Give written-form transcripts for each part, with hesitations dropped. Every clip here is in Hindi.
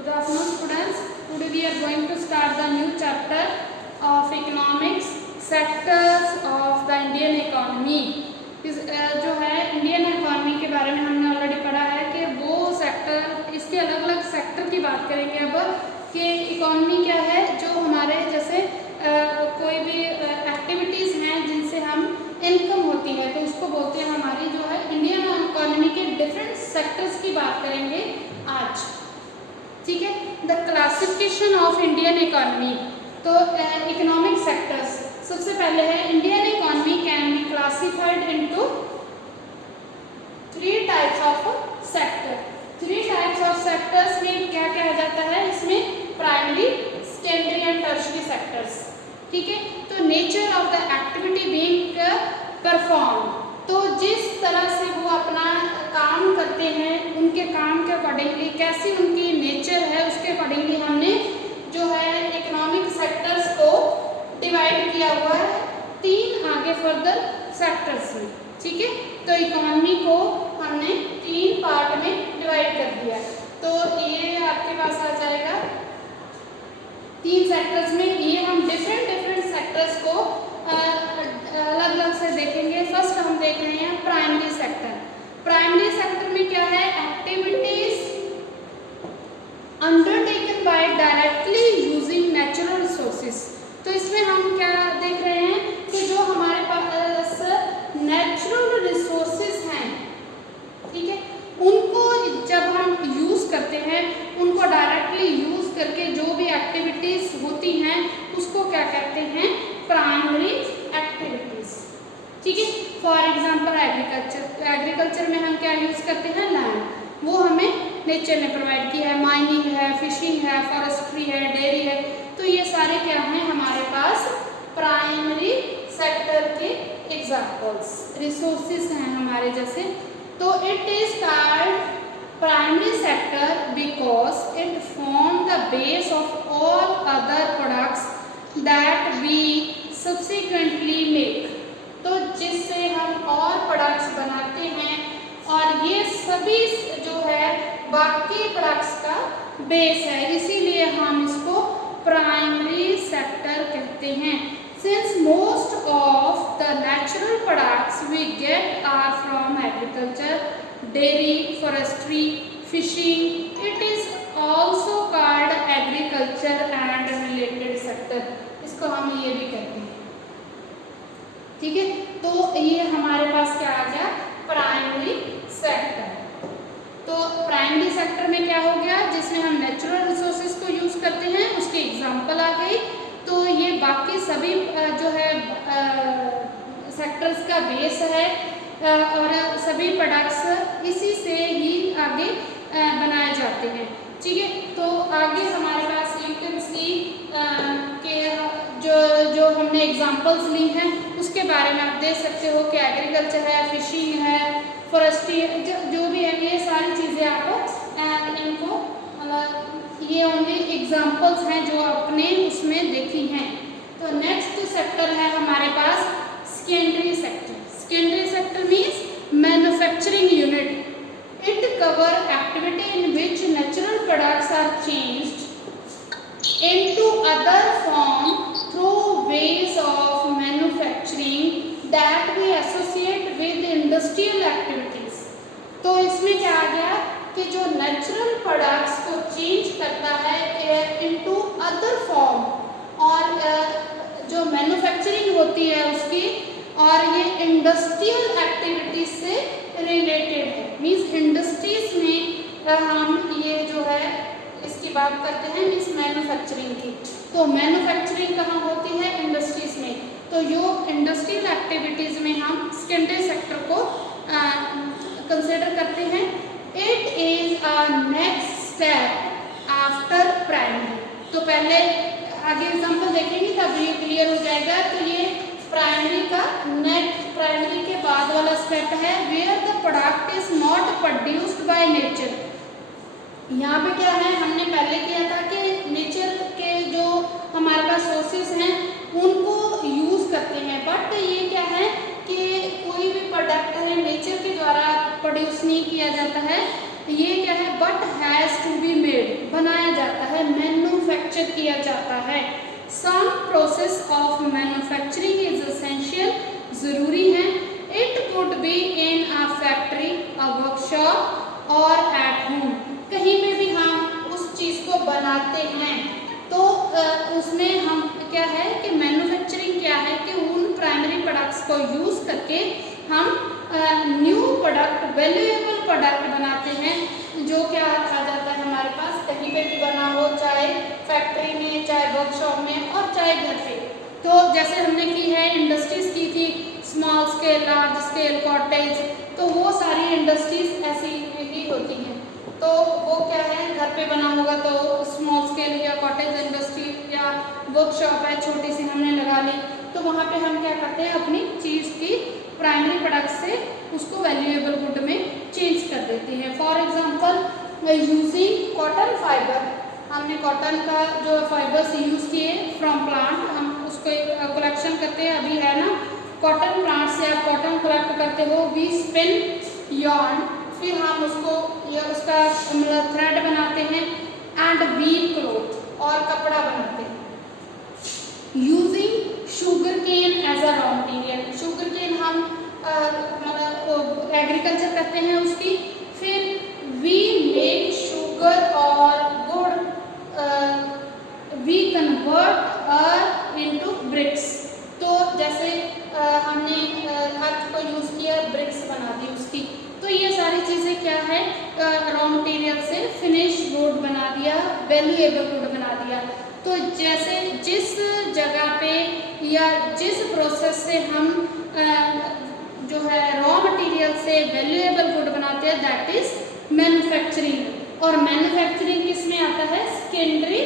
Good afternoon students. Today we are going to start the new chapter of economics sectors of the Indian economy. जो है इंडियन इकोनॉमी के बारे में हमने ऑलरेडी पढ़ा है कि वो सेक्टर, इसके अलग अलग सेक्टर की बात करेंगे अब कि इकोनॉमी क्या है, जो हमारे जैसे कोई भी एक्टिविटीज़ हैं जिनसे हम इनकम होती है तो उसको बोलते हैं हमारी जो है इंडियन इकोनॉमी के डिफरेंट सेक्टर्स की बात करेंगे आज। ठीक है, the classification of Indian economy. तो इकोनॉमिक सेक्टर्स सबसे पहले है Indian economy can be classified into three types of sector. Three types of sectors में क्या कहा जाता है, इसमें primary, secondary and tertiary sectors. ठीक है, तो nature of the activity being perform, तो जिस तरह से वो अपना काम करते हैं उनके काम के अकॉर्डिंगली कैसी उनकी नेचर है उसके अकॉर्डिंगली हमने जो है इकोनॉमिक सेक्टर्स को डिवाइड किया हुआ है तीन आगे फर्दर सेक्टर्स में। ठीक है, तो इकोनॉमी को हमने तीन पार्ट में डिवाइड कर दिया। तो ये आपके पास आ जाएगा तीन सेक्टर्स में। ये हम डिफरेंट सेक्टर्स को अलग अलग से देखेंगे। फर्स्ट हम देख रहे हैं प्राइमरी सेक्टर। प्राइमरी सेक्टर में क्या है, activities undertaken by directly using natural resources. तो इसमें हम क्या देख रहे हैं कि जो हमारे पास नेचुरल रिसोर्सेज हैं, ठीक है, उनको जब हम यूज करते हैं, उनको डायरेक्टली यूज करके जो भी एक्टिविटीज होती हैं उसको क्या कहते हैं, प्राइमरी एक्टिविटीज। ठीक है, फॉर एग्जांपल एग्रीकल्चर। एग्रीकल्चर में हम क्या यूज करते हैं, लैंड, वो हमें नेचर ने प्रोवाइड किया है। माइनिंग है, फिशिंग है, फॉरेस्ट्री है, डेयरी है, तो ये सारे क्या हैं हमारे पास प्राइमरी सेक्टर के एग्जाम्पल्स, रिसोर्सेज हैं हमारे जैसे। तो it is called primary sector because it form the base of all other products that we subsequently make. तो जिससे हम और प्रोडक्ट्स बनाते हैं और ये सभी जो है बाकी प्रोडक्ट्स का बेस है, इसीलिए हम इसको प्राइमरी सेक्टर कहते हैं। Since most of the natural products we get are from agriculture, dairy, forestry, fishing, it is also called agriculture and related sector. इसको हम ये भी कहते हैं। ठीक है, तो ये हमारे पास क्या आ गया, प्राइमरी सेक्टर। तो प्राइमरी सेक्टर में क्या हो गया, जिसमें हम नेचुरल रिसोर्सेज को यूज करते हैं, उसकी एग्जांपल आ गई। तो ये बाकी सभी जो है सेक्टर्स का बेस है और सभी प्रोडक्ट्स इसी से ही आगे बनाए जाते हैं। ठीक है, तो आगे हमारे पास यू कैन सी के जो हमने एग्जांपल्स ली हैं उसके बारे में आप देख सकते हो कि एग्रीकल्चर है, फिशिंग है, फॉरेस्ट्री, जो भी है, ये सारी चीज़ें आप इनको ये ओनली एग्जांपल्स हैं जो आपने उसमें देखी हैं। तो नेक्स्ट सेक्टर है हमारे पास secondary sector. Secondary sector means manufacturing unit. It cover activity in which natural products are changed into other form through ways of manufacturing that we associate with industrial activities। तो इसमें क्या आ गया कि जो नेचुरल प्रोडक्ट्स को चेंज करता है इनटू अदर फॉर्म, और जो मैन्युफैक्चरिंग होती है उसकी, और ये इंडस्ट्रियल एक्टिविटीज से रिलेटेड है। मीन्स इंडस्ट्रीज में हम ये जो है इसकी बात करते हैं, मीन्स मैन्युफैक्चरिंग की। तो मैन्युफैक्चरिंग कहाँ होती है, इंडस्ट्रीज में। तो यो इंडस्ट्रियल एक्टिविटीज में हम सेकेंडरी सेक्टर को कंसिडर करते हैं। It is a next step after primary. तो पहले आगे एग्जांपल देखेंगे तब ये क्लियर हो जाएगा। तो ये प्राइमरी का नेक्स्ट, प्राइमरी के बाद वाला स्टेप है where the product is not produced by nature. यहाँ पे क्या है, हमने पहले किया था कि नेचर के जो हमारे पास सोर्सेस हैं उनको यूज करते हैं, बट ये क्या है कि कोई भी प्रोडक्ट है नेचर के द्वारा प्रोड्यूस नहीं किया जाता है, ये क्या है, but has to be made, बनाया जाता है, मैन्युफैक्चर किया जाता है। Some process of manufacturing is essential, ज़रूरी है। It could be in a factory, a workshop और एट होम, कहीं पे भी हम उस चीज़ को बनाते हैं तो उसमें हम क्या है कि मैन्युफैक्चरिंग क्या है कि उन प्राइमरी प्रोडक्ट्स को यूज़ करके हम न्यू प्रोडक्ट, वैल्यूएबल प्रोडक्ट बनाते हैं, जो क्या आ जाता है हमारे पास, कहीं पे भी बना हो, चाहे फैक्ट्री में, चाहे वर्कशॉप में और चाहे घर पे। तो जैसे हमने की है, इंडस्ट्रीज़ की थी, small scale, large scale, cottage, तो वो सारी इंडस्ट्रीज़ ऐसी ही होती हैं। तो वो क्या है, घर पे बना होगा तो स्मॉल स्केल या कॉटेज इंडस्ट्री या वर्कशॉप है, छोटी सी हमने लगा ली, तो वहाँ पे हम क्या करते हैं, अपनी चीज़ की प्राइमरी प्रोडक्ट से उसको वैल्यूएबल गुड में चेंज कर देते हैं। For example using cotton fibre, हमने कॉटन का जो फाइबर्स यूज़ किए फ्रॉम प्लांट, हम उसको कलेक्शन करते हैं, अभी है ना, कॉटन प्लांट से आप कॉटन कलेक्ट करते हो, वी स्पिन यॉर्न, फिर हम उसको या उसका मतलब थ्रेड बनाते हैं, एंड वीव क्लॉथ, और कपड़ा बनाते हैं। Using sugar cane as a raw material, sugar cane हम मतलब एग्रीकल्चर करते हैं उसकी, फिर वी मेक शुगर और गुड़, we convert earth into bricks, तो जैसे हमने अर्थ को यूज़ किया, ब्रिक्स बना दी उसकी। तो ये सारी चीज़ें क्या है, रॉ मटेरियल से फिनिश गुड बना दिया, वैल्यूएबल गुड बना दिया। तो जैसे जिस जगह पे या जिस प्रोसेस से हम जो है रॉ मटेरियल से वैल्यूएबल गुड बनाते हैं, दैट इज मैन्युफैक्चरिंग। और मैन्युफैक्चरिंग किस में आता है, सेकेंडरी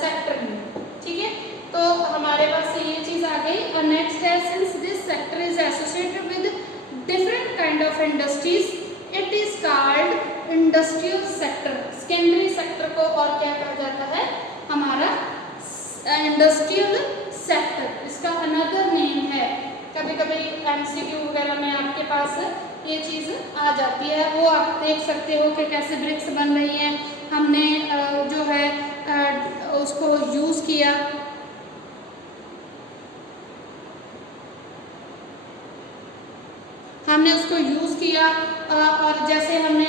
सेक्टर में, ठीक है। तो हमारे पास ये चीज़ आ गई। नेक्स्ट है, since this sector is associated with different kind of industries, it is called industrial sector. Secondary sector को और क्या कहा जाता है, हमारा इंडस्ट्रियल सेक्टर, इसका अनदर नेम है। कभी कभी एमसीक्यू वगैरह में आपके पास ये चीज़ आ जाती है, वो आप देख सकते हो कि कैसे ब्रिक्स बन रही हैं, हमने जो है उसको यूज़ किया, हमने उसको यूज़ किया, और जैसे हमने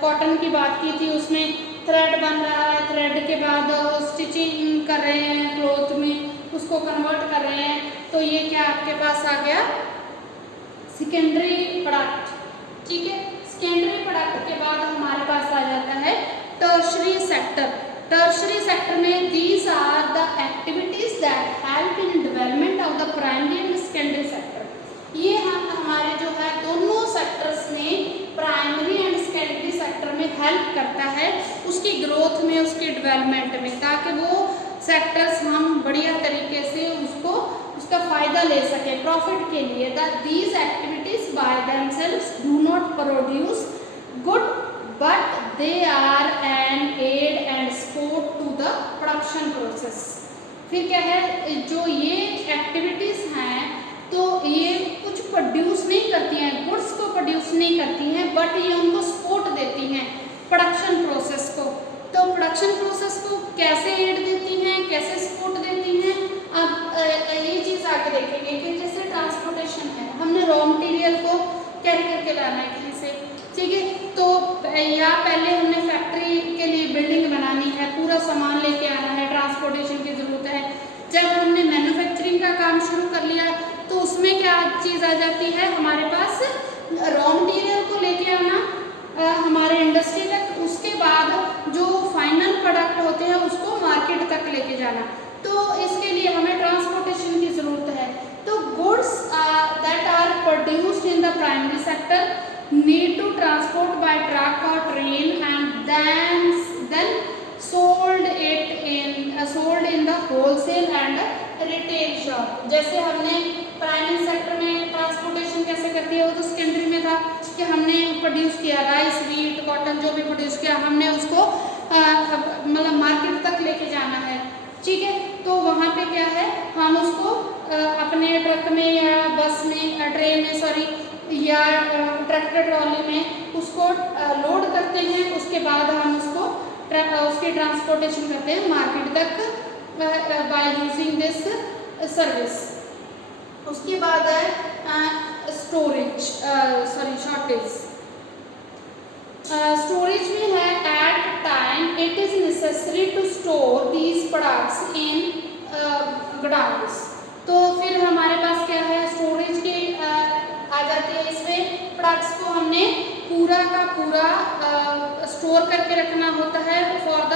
कॉटन की बात की थी, उसमें थ्रेड बन रहा है, थ्रेड के बाद स्टिचिंग कर रहे हैं क्लॉथ में, उसको कन्वर्ट कर रहे हैं, तो ये क्या आपके पास आ गया, सेकेंडरी प्रोडक्ट, ठीक है। सेकेंडरी प्रोडक्ट के बाद हमारे पास आ जाता है टर्शरी सेक्टर। टर्शरी सेक्टर में these are the activities that help in development of the primary and secondary sector. ये हम हमारे जो है दोनों सेक्टर्स में, प्राइमरी एंड सेकेंडरी सेक्टर में हेल्प करता है उसकी ग्रोथ में, उसके डेवलपमेंट में, ताकि वो सेक्टर्स हम बढ़िया तरीके से उसका फ़ायदा ले सके प्रॉफिट के लिए। These activities by themselves do not produce good but they are an aid and support to the production process. फिर क्या है, जो ये एक्टिविटीज़ हैं तो ये कुछ प्रोड्यूस नहीं करती हैं, गुड्स को प्रोड्यूस नहीं करती हैं, बट ये उनको सपोर्ट देती हैं प्रोडक्शन प्रोसेस को। तो प्रोडक्शन प्रोसेस को कैसे एड देती हैं, कैसे सपोर्ट देती हैं, अब ये चीज़ आगे देखेंगे कि जैसे ट्रांसपोर्टेशन है, हमने रॉ मटेरियल को कैरी करके लाना है कहीं से, ठीक है, तो या पहले हमने फैक्ट्री के लिए बिल्डिंग बनानी है, पूरा सामान लेके आना है, ट्रांसपोर्टेशन की ज़रूरत है। जब हमने मैन्युफैक्चरिंग का काम शुरू कर लिया तो उसमें क्या चीज़ आ जाती है हमारे पास, रॉ मटेरियल को लेके आना हमारे इंडस्ट्री तक, उसके बाद जो फाइनल प्रोडक्ट होते हैं उसको मार्केट तक लेके जाना, तो इसके लिए हमें ट्रांसपोर्टेशन की ज़रूरत है। तो goods that are produced in the primary sector need to transport by truck और train and then sold in the wholesale and retail shop। जैसे हमने प्राइमरी सेक्टर में ट्रांसपोर्टेशन कैसे करती है, वो तो सेकेंडरी में था कि हमने प्रोड्यूस किया राइस, वीट, कॉटन, जो भी प्रोड्यूस किया हमने उसको मतलब मार्केट तक लेके जाना है, ठीक है। तो वहाँ पे क्या है, हम उसको अपने ट्रक में या बस में, ट्रेन में, सॉरी, या ट्रैक्टर ट्रॉली में उसको लोड करते हैं, उसके बाद हम उसको उसकी ट्रांसपोर्टेशन करते हैं मार्केट तक बाय यूजिंग दिस सर्विस। उसके बाद है स्टोरेज शॉर्टेज। स्टोरेज में है at time it is necessary to store these products in godowns. तो फिर हमारे पास क्या है, स्टोरेज के आ जाती है। इसमें प्रोडक्ट्स को हमने पूरा का पूरा स्टोर करके रखना होता है फॉर द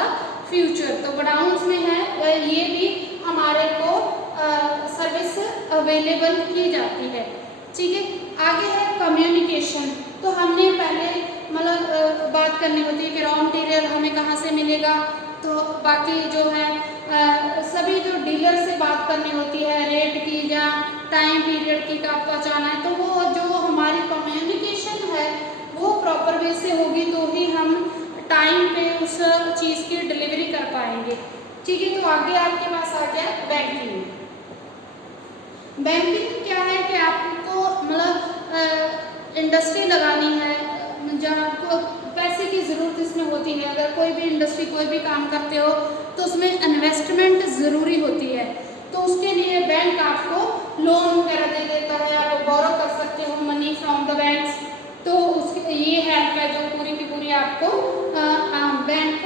फ्यूचर। तो गोडाउन्स में है ये भी हमारे को सर्विस अवेलेबल की जाती है। ठीक है, आगे है कम्युनिकेशन। तो हमने पहले मतलब बात करनी होती है कि रॉ मटेरियल हमें कहाँ से मिलेगा। तो बाकी जो है सभी जो डीलर से बात करनी होती है रेट की या टाइम पीरियड की कब पहुँचाना है, तो वो जो हमारी कम्युनिकेशन है वो प्रॉपर वे से होगी तो ही हम टाइम पे उस चीज़ की डिलीवरी कर पाएंगे। ठीक है, तो आगे आपके पास आ गया बैंकिंग। बैंकिंग क्या है कि आपको मतलब इंडस्ट्री लगानी है जहाँ आपको पैसे की ज़रूरत इसमें होती है। अगर कोई भी इंडस्ट्री कोई भी काम करते हो तो उसमें इन्वेस्टमेंट ज़रूरी होती है। तो उसके लिए बैंक आपको लोन वगैरह दे देता है, आप बोरो कर सकते हो मनी फ्रॉम द बैंक्स। तो उसके ये हेल्प है जो पूरी की पूरी आपको बैंक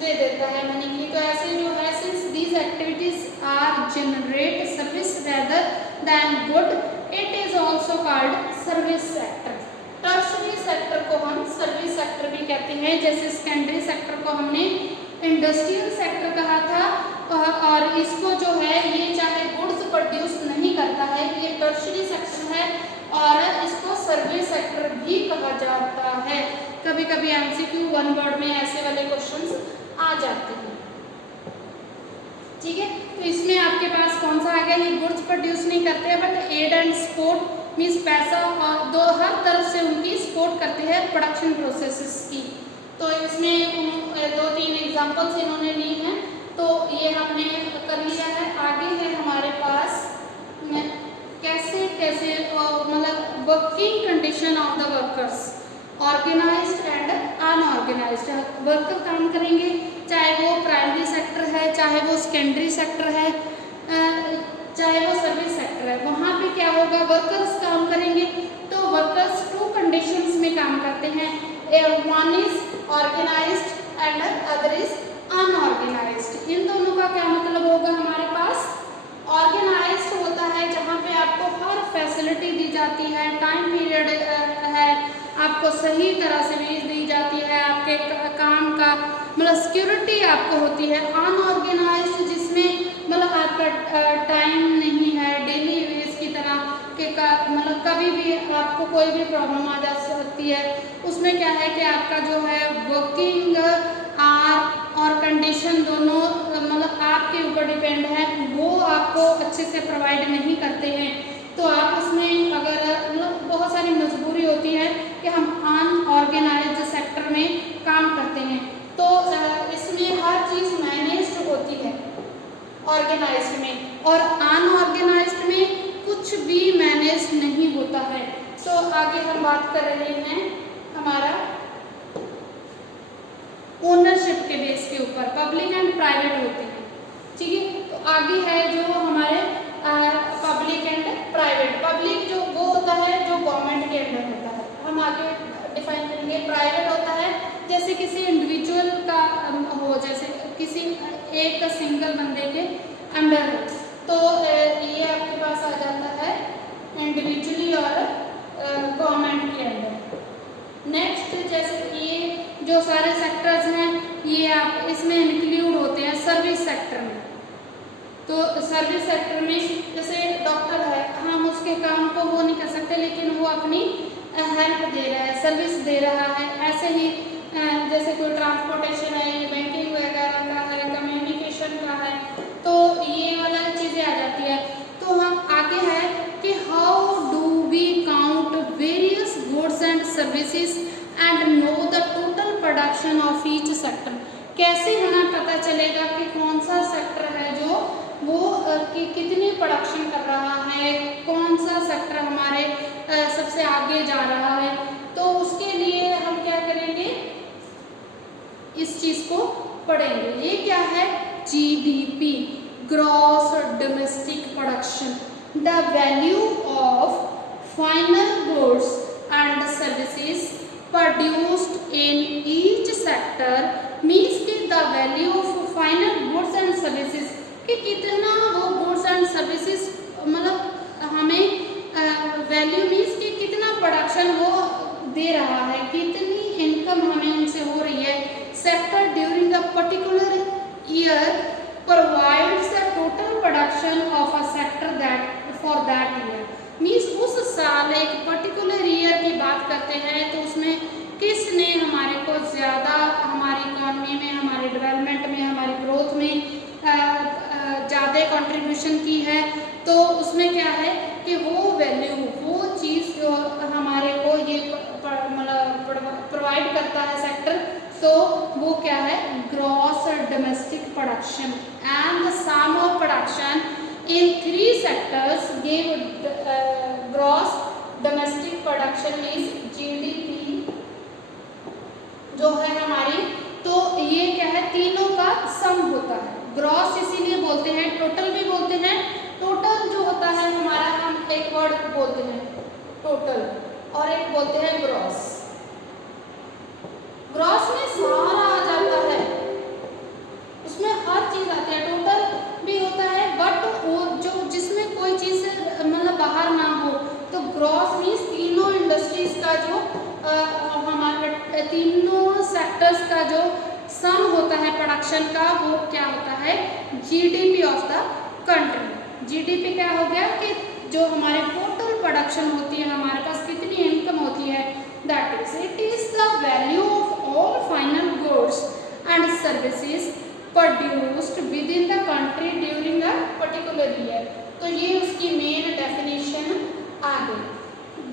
दे देता है मनी की। तो ऐसे जो है since these activities are generate service rather than good it is also called service sector. Tertiary sector को हम सर्विस सेक्टर भी कहते हैं। जैसे सेकेंडरी सेक्टर को हमने इंडस्ट्रियल सेक्टर कहा था और इसको जो है ये चाहे गुड्स प्रोड्यूस नहीं करता है, ये टर्शरी सेक्टर है और इसको सर्विस सेक्टर भी कहा जाता है। कभी कभी एमसीक्यू वन वर्ड में ऐसे वाले क्वेश्चंस आ जाते हैं। ठीक है, तो इसमें आपके पास कौन सा आ गया, ये गुड्स प्रोड्यूस नहीं करते हैं but aid and support means पैसा और दो हर तरफ से उनकी सपोर्ट करते हैं प्रोडक्शन प्रोसेसेस की। तो इसमें 2-3 एग्जांपल्स इन्होंने ली हैं, तो ये हमने कर लिया है। आगे है हमारे पास कैसे कैसे मतलब working condition of the workers, organised and unorganised. Worker काम करेंगे चाहे वो प्राइमरी सेक्टर है, चाहे वो सेकेंडरी सेक्टर है, चाहे वो सर्विस सेक्टर है, वहाँ पे क्या होगा वर्कर्स काम करेंगे। तो वर्कर्स 2 कंडीशंस में काम करते हैं, one is organised and other is unorganised. इन दोनों का क्या मतलब होगा, हमारे पास ऑर्गेनाइज्ड होता है जहाँ पे आपको हर फैसिलिटी दी जाती है, टाइम पीरियड है, आपको सही तरह से वेज दी जाती है, आपके काम का मतलब सिक्योरिटी आपको होती है। अनऑर्गेनाइज्ड जिसमें मतलब आपका टाइम नहीं है, डेली वेज की तरह के मतलब कभी भी आपको कोई भी प्रॉब्लम आ जा सकती है। उसमें क्या है कि आपका जो है वर्किंग आवर और कंडीशन दोनों मतलब आपके ऊपर डिपेंड है, वो आपको अच्छे से प्रोवाइड नहीं करते हैं। तो आप उसमें अगर मतलब बहुत सारी मजबूरी होती है कि हम अनऑर्गेनाइज्ड सेक्टर में काम करते हैं, तो इसमें हर चीज़ मैनेज्ड होती है ऑर्गेनाइज्ड में, और अनऑर्गेनाइज्ड में कुछ भी मैनेज नहीं होता है। तो आगे हम बात कर रहे हैं हमारा ओनरशिप के बेस के ऊपर, पब्लिक एंड प्राइवेट होते हैं। ठीक है, तो आगे है जो हमारे पब्लिक एंड प्राइवेट। पब्लिक जो वो होता है जो गवर्नमेंट के अंडर होता है, हम आगे डिफाइन करेंगे। प्राइवेट होता है जैसे किसी इंडिविजुअल का हो, जैसे किसी एक सिंगल बंदे के अंडर हो, तो ये आपके पास आ जाता है इंडिविजुअली और गवर्नमेंट के अंडर। नेक्स्ट जैसे ये जो सारे सेक्टर्स हैं ये आप इसमें इंक्लूड होते हैं सर्विस सेक्टर में। तो सर्विस सेक्टर में जैसे डॉक्टर है, हम उसके काम को वो नहीं कर सकते लेकिन वो अपनी हेल्प दे रहा है, सर्विस दे रहा है। ऐसे ही जैसे कोई ट्रांसपोर्टेशन है, ये बैंकिंग वगैरह का है, कम्युनिकेशन का है, तो ये वाला चीज़ें आ जाती है। तो हम आगे है कि how do we count various goods and services and know the total production of each sector. कैसे हमें पता चलेगा कि कौन सा सेक्टर है जो वो कि कितनी प्रोडक्शन कर रहा है, कौन सा सेक्टर हमारे सबसे आगे जा रहा है, तो उसके लिए हम क्या करेंगे, इस चीज को पढ़ेंगे। ये क्या है, GDP, gross domestic production, the value of final goods and services produced in each sector, means कि the value of final goods and services, कि कितना वो गुड्स एंड सर्विसेज मतलब हमें वैल्यू मीन्स कि कितना प्रोडक्शन वो दे रहा है, कितनी इनकम हमें उनसे हो रही है। Sector during a particular year provides the total production of a sector that for that year, means उस साल एक पर्टिकुलर ईयर की बात करते हैं तो उसमें किसने हमारे को ज़्यादा हमारी इकॉनमी में, हमारे डेवलपमेंट में, हमारी ग्रोथ में ज़्यादा कंट्रीब्यूशन की है, तो उसमें क्या है कि वो वैल्यू, वो चीज़ जो हमारे को ये मतलब प्रोवाइड करता है सेक्टर, तो वो क्या है, gross domestic production, and the sum of production in 3 sectors give gross domestic production means GDP जो है हमारी, तो ये क्या है, तीनों का सम होता है। ग्रॉस इसीलिए बोलते हैं, टोटल भी बोलते हैं, टोटल जो होता है हमारा, हम एक वर्ड बोलते हैं टोटल और एक बोलते हैं ग्रॉस। ग्रॉस में सारा आ जाता है, उसमें हर चीज आती है, टोटल भी होता है, बट वो जो जिसमें कोई चीज मतलब बाहर ना हो, तो ग्रॉस मीन्स तीनों इंडस्ट्रीज का जो हमारे तीनों सेक्टर्स का जो सम होता है प्रोडक्शन का, वो क्या होता है, GDP of the country. GDP क्या हो गया कि जो हमारे टोटल प्रोडक्शन होती है, हमारे पास कितनी इनकम होती है, that is it is the value of all final goods and services produced with in the country during a particular year. तो ये उसकी मेन डेफिनेशन आ गई।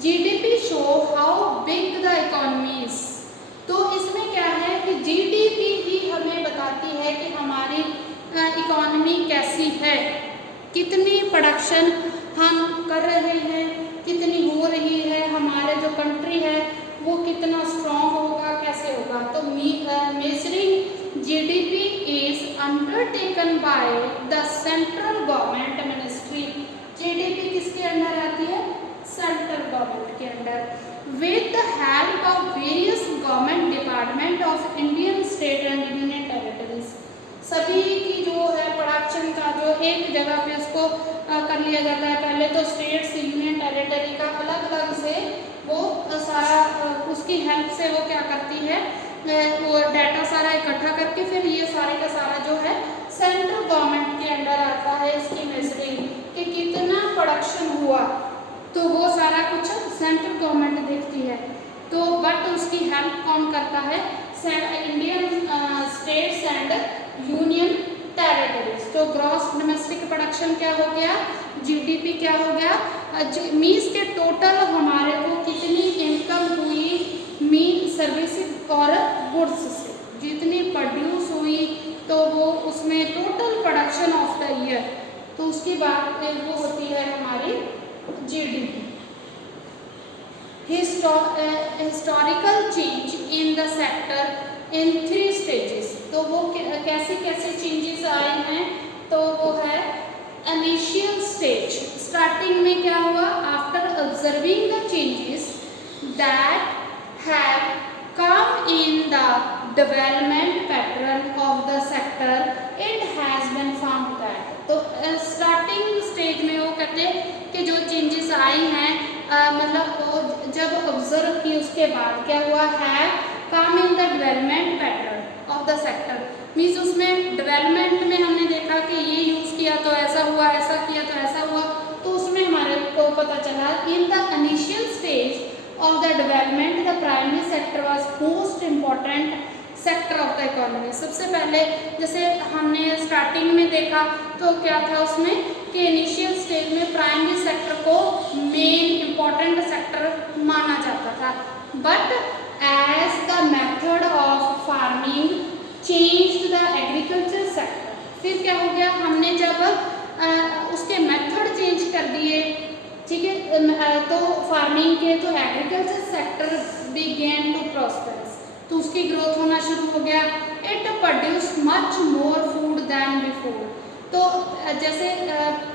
GDP show how big the economy is, तो इसमें क्या है कि जीडीपी ही हमें बताती है कि हमारी इकोनॉमी कैसी है, कितनी प्रोडक्शन हम कर रहे हैं, कितनी हो रही है, हमारे जो कंट्री है वो कितना स्ट्रॉन्ग होगा, कैसे होगा। तो measuring GDP is undertaken by the central government ministry. GDP किसके अंडर आती है, सेंट्रल गवर्नमेंट के under, with the help of various government department of Indian state and union territories। सभी की जो है प्रोडक्शन का जो एक जगह पे उसको कर लिया जाता है। पहले तो स्टेट से यूनियन टेरिटरी का अलग अलग से वो सारा उसकी हेल्प से वो क्या करती है, वो डाटा सारा इकट्ठा करके फिर ये सारे का सारा जो है सेंट्रल गवर्नमेंट के अंडर आता है। इसकी मेजरिंग कि कितना प्रोडक्शन हुआ, तो वो सारा कुछ सेंट्रल गवर्नमेंट देखती है। तो बट उसकी हेल्प कौन करता है, Indian states and union territories. तो ग्रॉस डोमेस्टिक प्रोडक्शन क्या हो गया, जीडीपी क्या हो गया, मीन्स के टोटल हमारे को कितनी इनकम हुई मीन सर्विसेज और गुड्स से, जितनी प्रोड्यूस हुई, तो वो उसमें total production of the year, तो उसकी बात वो होती है हमारी GDP. Historical change in the sector in 3 stages, तो वो कैसे कैसे चेंजेस आए हैं, तो वो है इनिशियल स्टेज, स्टार्टिंग में क्या हुआ, after observing the changes that have come in the development pattern of the sector, it has been found that. तो स्टार्टिंग स्टेज में वो कहते हैं कि जो चेंजेस आई हैं, मतलब वो जब ऑब्जर्व की उसके बाद क्या हुआ है, come in the development pattern of the sector, means उसमें डेवलपमेंट में हमने देखा कि ये यूज़ किया तो ऐसा हुआ, ऐसा किया तो ऐसा हुआ, तो उसमें हमारे को पता चला in the initial stage of the development the primary sector was most important sector of the economy. सबसे पहले जैसे हमने स्टार्टिंग में देखा तो क्या था उसमें कि इनिशियल स्टेज में प्राइमरी सेक्टर को मेन इम्पॉर्टेंट सेक्टर माना जाता था, but as the method of farming changed the agriculture sector, फिर क्या हो गया, हमने जब उसके मेथड चेंज कर दिए, ठीक है। तो फार्मिंग के तो agriculture sector began to prosper, तो उसकी ग्रोथ होना शुरू हो गया। It produce much more food than before, तो जैसे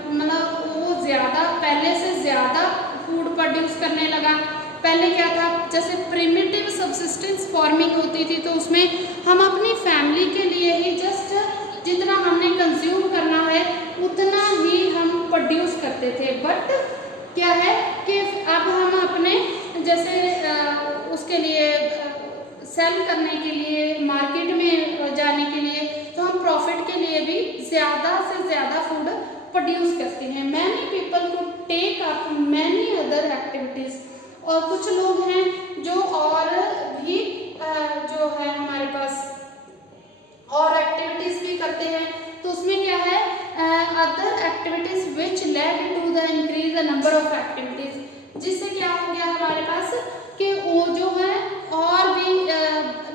मतलब वो ज़्यादा पहले से ज़्यादा फूड प्रोड्यूस करने लगा। पहले क्या था, जैसे प्रिमिटिव सबसिस्टेंस फार्मिंग होती थी, तो उसमें हम अपनी फैमिली के लिए ही जस्ट जितना हमने कंज्यूम करना है उतना ही हम प्रोड्यूस करते थे। बट क्या है कि अब हम अपने जैसे उसके लिए सेल करने के लिए, मार्केट में जाने के लिए, तो हम प्रॉफिट के लिए भी ज़्यादा से ज़्यादा फूड प्रोड्यूस करते हैं। मैनी पीपल को take up many other activities, और कुछ लोग हैं जो और भी जो है हमारे पास और एक्टिविटीज़ भी करते हैं। तो उसमें क्या है, other activities which led to the increase the number of activities, जिससे क्या हो गया हमारे पास कि वो जो है और भी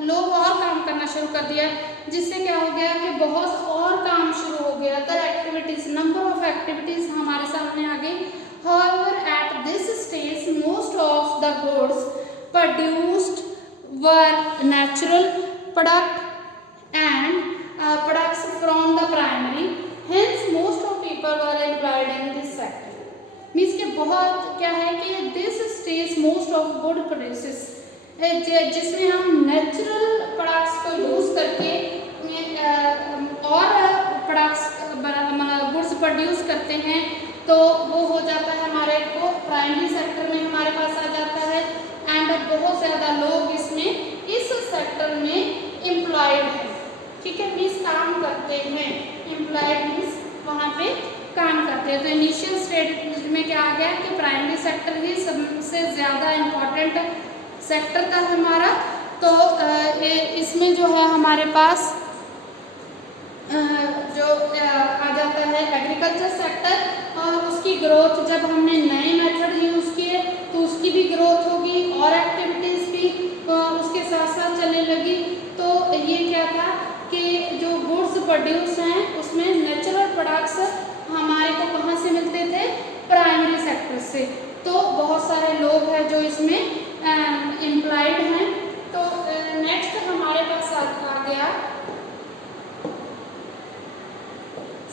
लोग और काम करना शुरू कर दिया, जिससे क्या हो गया कि बहुत और काम शुरू हो गया। Other activities, number of activities हमारे सामने आ गई। However, at this stage, most of the goods produced were natural product and products from the primary. Hence, most of people were employed in this sector. Means कि बहुत क्या है कि this stage most of good produces, जिसमें हम नेचुरल प्रोडक्ट्स को यूज़ करके और प्रोडक्ट्स मतलब गुड्स प्रोड्यूस करते हैं, तो वो हो जाता है हमारे को प्राइमरी सेक्टर में हमारे पास आ जाता है। एंड बहुत ज़्यादा लोग इसमें इस सेक्टर में एम्प्लॉयड हैं, ठीक है, मीन्स काम करते हैं। एम्प्लॉयड मीन्स वहाँ पे काम करते हैं। तो इनिशियल स्टेज में क्या आ गया कि प्राइमरी सेक्टर ही सबसे ज़्यादा इम्पोर्टेंट सेक्टर था हमारा। तो इसमें जो है हमारे पास जो आ जाता है एग्रीकल्चर सेक्टर, और उसकी ग्रोथ जब हमने नए मेथड यूज़ किए तो उसकी भी ग्रोथ होगी और एक्टिविटीज़ भी उसके साथ साथ चलने लगी। तो ये क्या था कि जो गुड्स प्रोड्यूस हैं उसमें नेचुरल प्रोडक्ट्स हमारे को कहाँ से मिलते थे, प्राइमरी सेक्टर से। तो बहुत सारे लोग हैं जो इसमें एम्प्लॉयड हैं। तो नेक्स्ट हमारे पास आ गया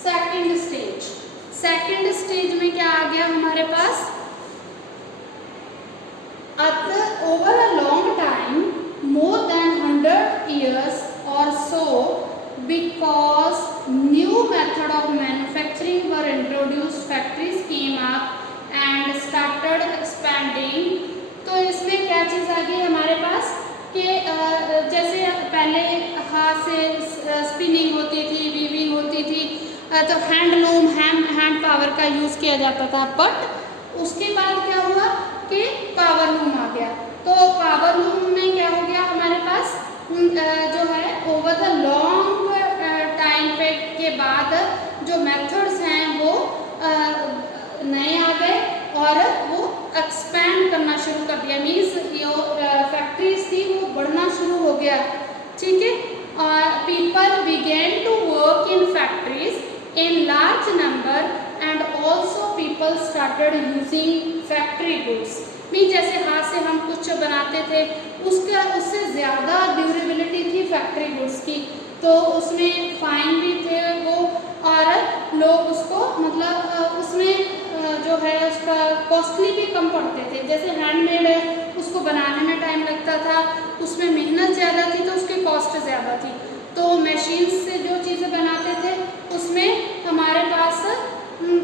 सेकेंड स्टेज। सेकेंड स्टेज में क्या आ गया हमारे पास, over a long time more than 100 years और so, because new method of manufacturing were introduced, factories came up and started expanding. तो इसमें क्या चीज़ आ गई हमारे पास कि जैसे पहले हाथ से स्पिनिंग होती थी, वीविंग होती थी, तो हैंडलूम हैंड पावर का यूज़ किया जाता था। बट उसके बाद क्या हुआ कि पावर लूम आ गया। तो पावर लूम में क्या हो गया हमारे पास जो है ओवर द लॉन्ग टाइम पे के बाद जो मेथड्स हैं वो नए आ गए और वो एक्सपैंड करना शुरू कर दिया। मीन्स जो फैक्ट्रीज थी वो बढ़ना शुरू हो गया, ठीक है। People began to work in factories in large number and also people started using factory goods। Mean जैसे हाथ से हम कुछ बनाते थे उससे ज़्यादा ड्यूरेबिलिटी थी फैक्ट्री गुड्स की, तो उसमें फाइन भी थे वो, और लोग उसको मतलब उसमें जो है उसका कॉस्टली भी कम पड़ते थे। जैसे हैंडमेड है उसको बनाने में टाइम लगता था, उसमें मेहनत ज़्यादा थी तो उसकी कॉस्ट ज़्यादा थी। तो मशीन से जो चीज़ें बनाते थे उसमें हमारे पास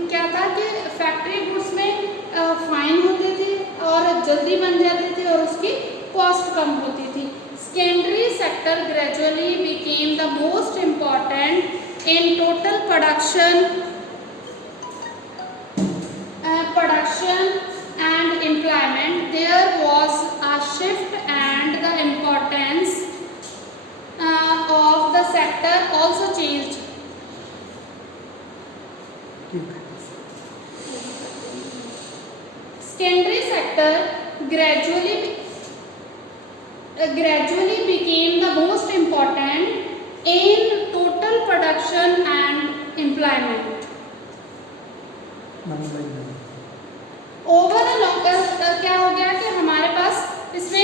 क्या था कि फैक्ट्री गुड्स में फाइन होते थे और जल्दी बन जाते थे और उसकी कॉस्ट कम होती थी। Secondary sector gradually became the most important in total production and employment. There was a shift and the importance of the sector also changed। Secondary sector gradually became the most important in total production and employment। क्या हो गया कि हमारे पास इसमें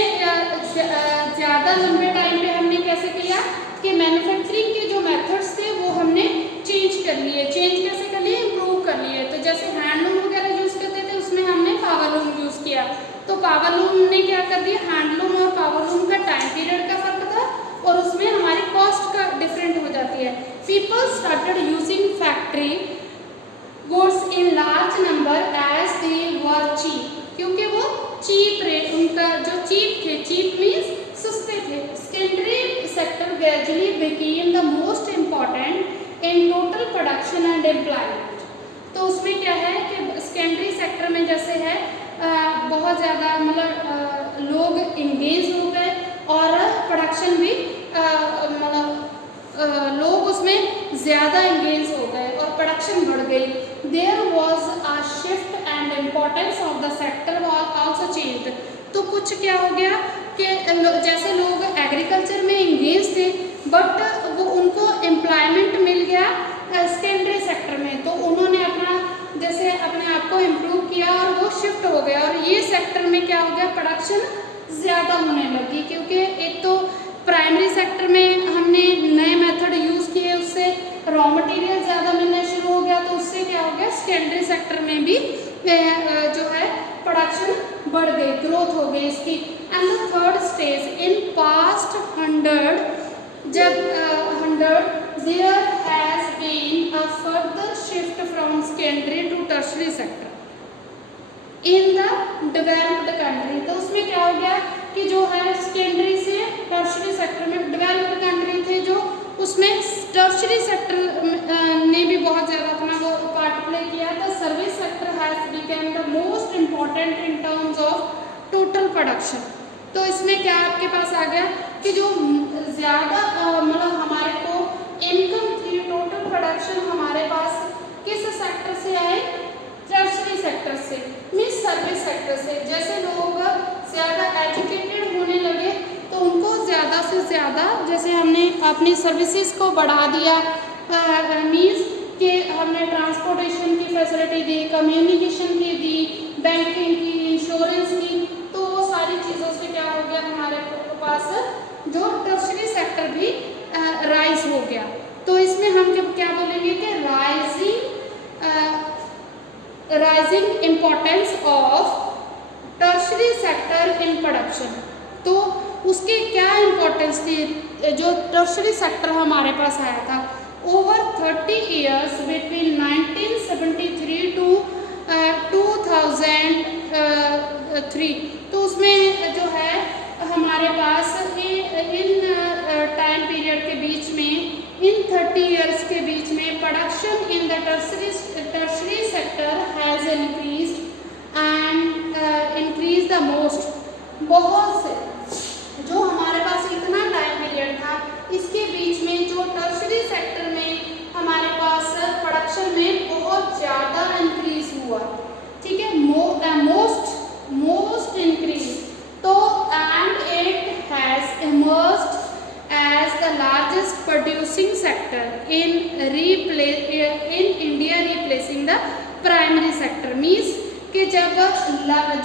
ज़्यादा लंबे टाइम पे हमने कैसे किया कि मैन्युफैक्चरिंग के जो मेथड्स थे वो हमने चेंज कर लिए। चेंज कैसे कर लिए? इम्प्रूव कर लिए। तो जैसे हैंडलूम वगैरह यूज़ करते थे उसमें हमने पावरलूम यूज़ किया। तो पावरलूम ने क्या कर दिया, हैंडलूम और पावरलूम का टाइम पीरियड का फर्क था और उसमें हमारी कॉस्ट का डिफरेंट हो जाती है। People started using factory goods in large number as they were cheap, क्योंकि वो चीप रेट, उनका जो चीप थे, चीप मीन्स सस्ते थे। Secondary sector gradually became the most important in total production and employment. तो उसमें क्या है कि सेकेंडरी सेक्टर में जैसे है बहुत ज़्यादा मतलब लोग इंगेज हो गए और प्रोडक्शन भी लोग उसमें ज़्यादा इंगेज हो गए और प्रोडक्शन बढ़ गई। There was a shift and importance of the sector also changed. तो कुछ क्या हो गया कि जैसे लोग एग्रीकल्चर में इंगेज थे बट वो उनको एम्प्लॉयमेंट मिल गया सेकेंडरी सेक्टर में, तो उन्होंने अपना जैसे अपने आप को इम्प्रूव किया और वो शिफ्ट हो गया और ये सेक्टर में क्या हो गया, प्रोडक्शन ज़्यादा होने लगी। क्योंकि एक तो प्राइमरी सेक्टर में हमने नए मेथड यूज़ किए, उससे रॉ मटेरियल ज़्यादा मिलना शुरू हो गया, तो उससे क्या हो गया सेकेंडरी सेक्टर में भी जो है प्रोडक्शन बढ़ गई, ग्रोथ हो गई इसकी। And the third stage in past 100 there has been a further shift from secondary to tertiary sector in the developed country. तो उसमें क्या हो गया कि जो है सेकेंडरी से टर्शरी सेक्टर में डेवलप्ड कंट्री थे जो, उसमें टर्शरी सेक्टर ने भी बहुत ज़्यादा अपना वो पार्ट प्ले किया। The service sector has become the most important in terms of total production. तो इसमें क्या आपके पास आ गया कि जो ज़्यादा मतलब हमारे को इनकम थी, टोटल प्रोडक्शन हमारे पास किस सेक्टर से आए, टर्शरी सेक्टर से, मीन्स सर्विस सेक्टर से। जैसे लोग ज़्यादा एजुकेटेड होने लगे तो उनको ज़्यादा से ज़्यादा, जैसे हमने अपनी सर्विसेज को बढ़ा दिया, मीन्स कि हमने ट्रांसपोर्टेशन की फैसिलिटी दी, कम्युनिकेशन की दी, बैंकिंग की, इंश्योरेंस की, तो वो सारी चीज़ों से क्या हो गया हमारे पास जो टर्शरी सेक्टर भी राइज हो गया। तो इसमें हम क्या बोलेंगे कि rising importance of tertiary sector in production. तो उसकी क्या इम्पोर्टेंस थी जो टर्शरी सेक्टर हमारे पास आया था। ओवर 30 years बिटवीन 1973 टू 2003, तो उसमें जो है हमारे पास इन टाइम पीरियड के बीच में, इन 30 years के बीच में production in the tertiary sector has increased and increase the most. बहुत से जो हमारे पास इतना टाइम पीरियड था इसके बीच में जो टर्शरी सेक्टर में हमारे पास प्रोडक्शन में बहुत ज़्यादा इंक्रीज हुआ, ठीक है, मोस्ट इंक्रीज। तो and it has emerged as the largest producing sector in India, replacing the primary sector। means कि जब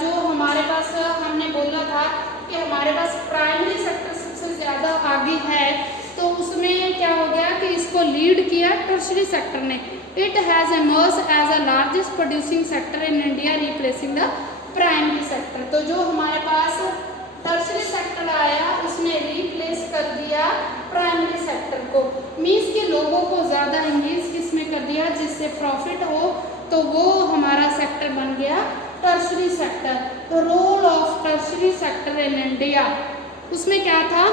जो हमारे पास हमने बोला था कि हमारे पास प्राइमरी सेक्टर सबसे ज़्यादा आगे है, तो उसमें क्या हो गया कि इसको लीड किया टर्शरी सेक्टर ने। It has emerged as a largest producing sector in India, replacing the primary sector। तो जो हमारे पास टर्शरी सेक्टर आया उसने रिप्लेस कर दिया प्राइमरी सेक्टर को। मीन्स के लोगों को ज़्यादा इंगेज किसमें कर दिया, जिससे प्रॉफिट हो, तो वो हमारा सेक्टर बन गया tertiary sector. The role of tertiary sector in India, उसमें क्या था,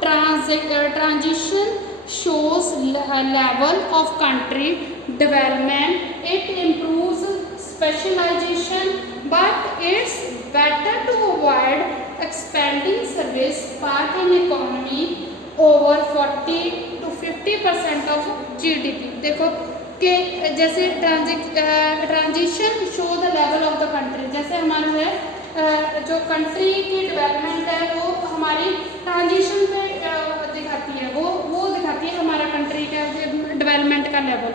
transition shows level of country development, it improves specialisation, but it's better to avoid expanding service part in economy over 40 to 50% of GDP। देखो कि जैसे transition show the level of the country, जैसे हमारा है जो कंट्री की डेवलपमेंट है वो हमारी ट्रांजिशन पे दिखाती है, वो दिखाती है हमारा कंट्री का डेवलपमेंट का level.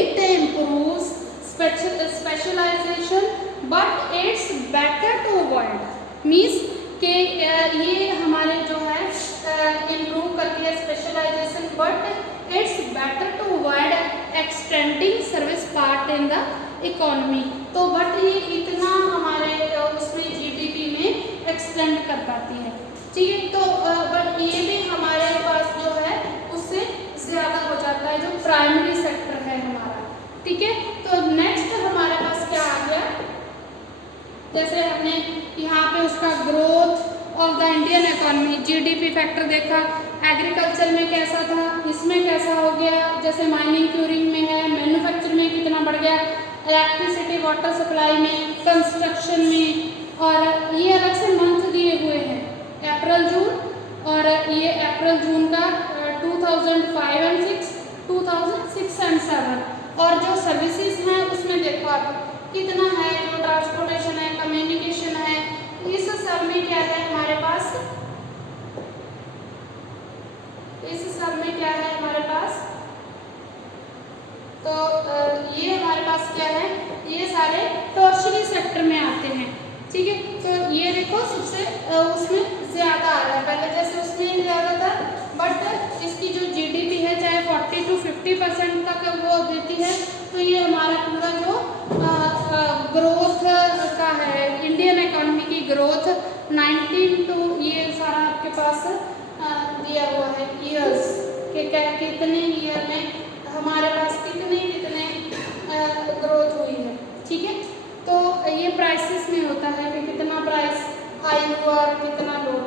It improves specialization but its better to avoid means कि ये हमारे जो है इम्प्रूव करती है specialisation, but it's better to avoid extending service part in the economy. तो बट ये इतना हमारे उसमें जीडीपी में एक्सटेंड कर पाती है, ठीक है। तो बट ये भी हमारे पास जो है उससे ज़्यादा हो जाता है जो प्राइमरी सेक्टर है हमारा, ठीक है। तो नेक्स्ट हमारे पास क्या आ गया, जैसे हमने यहाँ पे उसका growth of the Indian economy GDP factor देखा, एग्रीकल्चर में कैसा था, इसमें कैसा हो गया, जैसे माइनिंग क्यूरिंग में है, मैन्युफैक्चर में कितना बढ़ गया, इलेक्ट्रिसिटी वाटर सप्लाई में, कंस्ट्रक्शन में, और ये अलग से मंथ दिए हुए हैं अप्रैल जून, और ये अप्रैल जून का 2005 एंड 6, 2006 एंड 7, और जो सर्विसेज हैं उसमें देखो आप कितना है, जो ट्रांसपोर्टेशन है, कम्युनिकेशन है, इस सब में क्या है हमारे पास, इस सब में क्या है हमारे पास, तो ये हमारे पास क्या है, ये सारे टर्शियरी सेक्टर में आते हैं, ठीक है। तो ये देखो सबसे उसमें ज़्यादा आ रहा है, पहले जैसे उसमें ज़्यादा था, बट इसकी जो जीडीपी है चाहे 40 to 50% तक वो देती है, तो ये हमारा पूरा जो ग्रोथ का है इंडियन इकोनॉमी की ग्रोथ 19 टू ये सारा आपके पास दिया हुआ है ईयर्स के, कितने ईयर में हमारे पास कितने ग्रोथ हुई है, ठीक है। तो ये प्राइसेस में होता है कि कितना प्राइस हाई हुआ और कितना लो।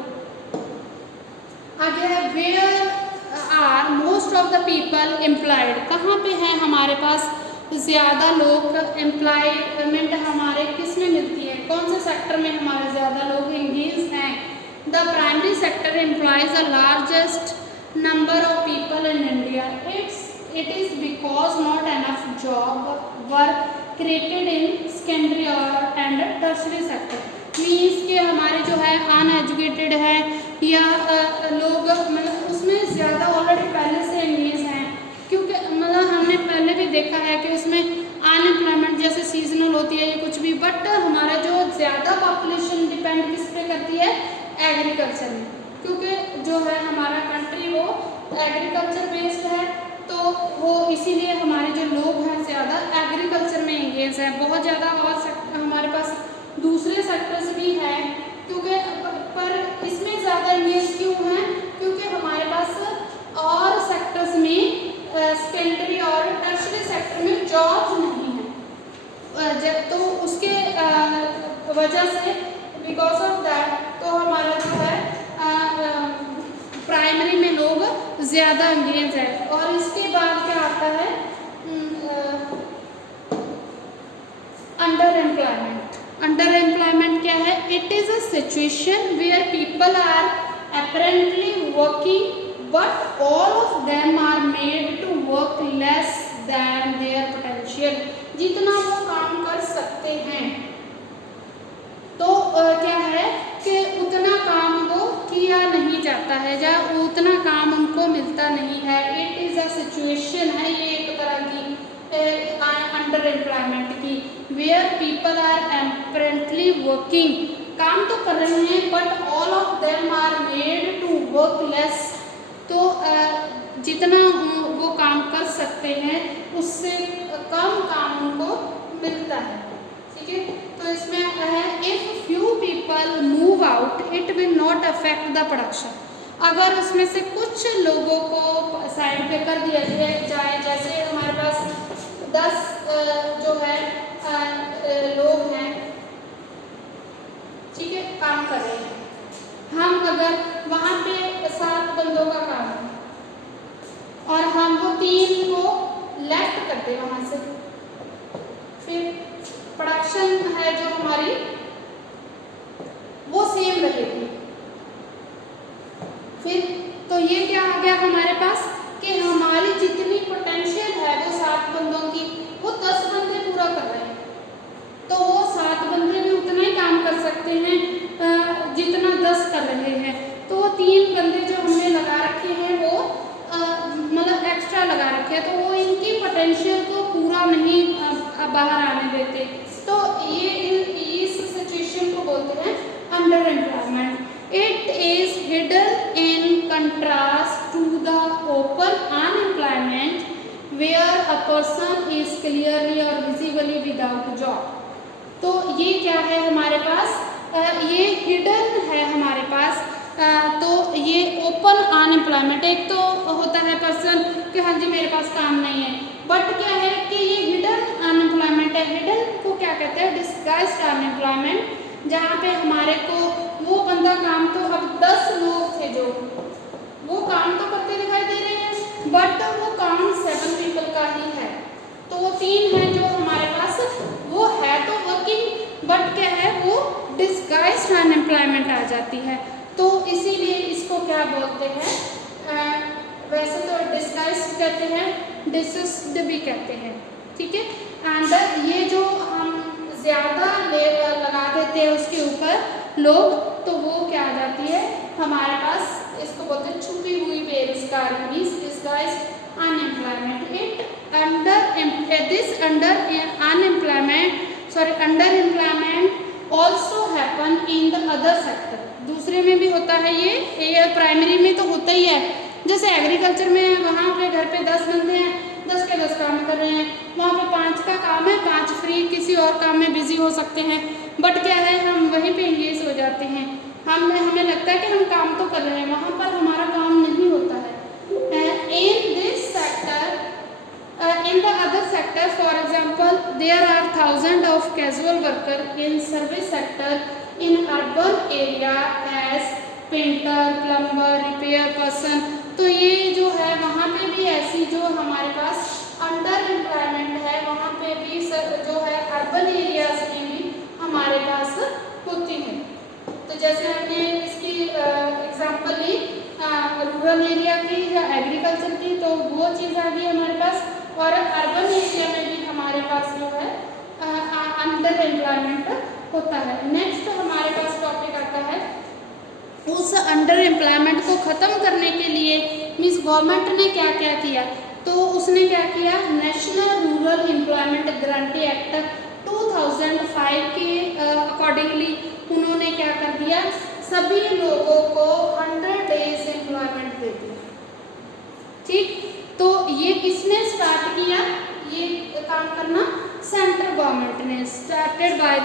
आगे है where are most of the people employed, कहाँ पे है हमारे पास ज़्यादा लोग, एम्प्लॉयमेंट हमारे किस में मिलती है, कौन से सेक्टर में हमारे ज़्यादा लोग एंगेज हैं। The primary sector employees the largest number of people in India, it is because not enough job were created in secondary और एंड टर्शरी सेक्टर, मीन्स के हमारे जो है अनएजुकेटेड है या लोग मतलब उसमें ज़्यादा ऑलरेडी पहले से एंगेज हैं, क्योंकि मतलब हमने पहले भी देखा है कि उसमें अनएम्प्लॉयमेंट जैसे सीजनल होती है या कुछ भी, बट हमारा जो ज़्यादा पॉपुलेशन डिपेंड किस पे करती है, एग्रीकल्चर में, क्योंकि जो है हमारा कंट्री वो एग्रीकल्चर बेस्ड है, तो वो इसीलिए हमारे जो लोग हैं ज़्यादा एग्रीकल्चर में एंगेज है बहुत ज़्यादा, और हमारे पास दूसरे सेक्टर्स भी हैं, क्योंकि पर इसमें ज़्यादा एंगेज क्यों हैं, क्योंकि हमारे पास और सेक्टर्स में सेकेंडरी और टर्शरी सेक्टर में जॉब्स नहीं है, तो उसके वजह से बिकॉज ऑफ दैट तो हमारा जो है प्राइमरी में लोग ज़्यादा एंगेज है। और इसके बाद क्या आता है, अंडर एम्प्लॉयमेंट। अंडर एम्प्लॉयमेंट क्या है, it is a situation where people are apparently working but all of them are made to work less than their potential, जितना वो काम कर सकते हैं तो क्या है कि उतना काम वो किया नहीं जाता है या उतना काम उनको मिलता नहीं है। इट इज़ अ सिचुएशन है ये एक तरह की अंडर एम्प्लॉयमेंट की, where people are apparently working, काम तो कर रहे हैं but all of them are made to work less, तो जितना वो काम कर सकते हैं उससे कम काम उनको मिलता है, ठीक है। तो इसमें है if few people move out it will not affect the production, अगर उसमें से कुछ लोगों को साइड पे कर दिया जाए, जैसे हमारे पास 10 जो है लोग हैं, ठीक है, काम कर रहे हैं, हम अगर वहाँ पे 7 बंदों का काम है और हम वो 3 को लेफ्ट करते वहाँ से, फिर प्रोडक्शन है जो हमारी वो सेम रहेगी। फिर तो ये क्या आ गया हमारे पास कि हमारी जितनी पोटेंशियल है वो 7 बंदों की वो 10 बंदे पूरा कर रहे हैं, तो वो 7 बंदे भी उतना ही काम कर सकते हैं जितना 10 कर रहे हैं, तो वो 3 बंदे जो हमने लगा रखे हैं वो मतलब एक्स्ट्रा लगा रखे हैं, तो वो इनकी पोटेंशियल को पूरा नहीं बाहर आने देते। तो ये इस सिचुएशन को बोलते हैं underemployment. It is hidden in contrast to the open unemployment where a person is clearly और विजिबली विदाउट जॉब। तो ये क्या है हमारे पास, ये हिडन है हमारे पास। तो ये ओपन अनएम्प्लॉयमेंट, एक तो होता है पर्सन कि हाँ जी मेरे पास काम नहीं है, बट क्या है कि ये हिडन अनएम्प्लॉयमेंट है। हिडन को क्या कहते हैं, डिस्गाइज्ड अनएम्प्लॉयमेंट, जहाँ पे हमारे को वो बंदा काम, तो अब 10 लोग थे जो वो काम तो करते दिखाई दे रहे हैं, बट वो काम 7 पीपल का ही है। तो वो 3 है जो हमारे पास, वो है तो वर्किंग, बट क्या है वो डिस्गाइज्ड अनएम्प्लॉयमेंट आ जाती है। तो इसीलिए इसको क्या बोलते हैं, वैसे तो डिस्गाइज्ड कहते हैं, डिसस्ड भी कहते हैं, ठीक है। एंड ये जो हम ज़्यादा लेबर लगा देते हैं उसके ऊपर लोग, तो वो क्या आ जाती है हमारे पास, इसको बोलते हैं छुपी हुई बेरोजगारी, means disguised unemployment. It under this under unemployment under employment also happen in the other sector. दूसरे में भी होता है ये प्राइमरी में तो होता ही है, जैसे एग्रीकल्चर में वहाँ पे घर पे 10 बंदे हैं, 10 के 10 काम कर रहे हैं, वहाँ पे 5 का काम है, 5 फ्री किसी और काम में बिजी हो सकते हैं, बट क्या है हम वहीं पे एंगेज हो जाते हैं। हमें लगता है कि हम काम तो कर रहे हैं, वहाँ पर हमारा काम नहीं होता है। In this sector, in the other sector, for example, there are thousands of casual workers in service sector in urban area as painter, plumber, repair person। तो ये जो है वहाँ पे भी ऐसी जो हमारे पास अंडर एम्प्लॉयमेंट है, वहाँ पे भी जो है अर्बन एरियाज में भी हमारे पास होती है। तो जैसे हमने इसकी एग्जांपल ली रूरल एरिया की या एग्रीकल्चर की, तो वो चीज़ आ गई हमारे पास, और अर्बन एरिया में भी हमारे पास जो है अंडर एम्प्लॉयमेंट होता है। नेक्स्ट हमारे पास टॉपिक आता है, उस अंडर एम्प्लॉयमेंट को ख़त्म करने के लिए मीन्स गवर्नमेंट ने क्या क्या किया। तो उसने क्या किया, national rural employment guarantee act 2005 के अकॉर्डिंगली उन्होंने क्या कर दिया, सभी लोगों को 100 डेज एम्प्लॉयमेंट दे दिया, ठीक। तो ये किसने स्टार्ट किया, ये काम करना सेंट्रल गवर्नमेंट ने, started by the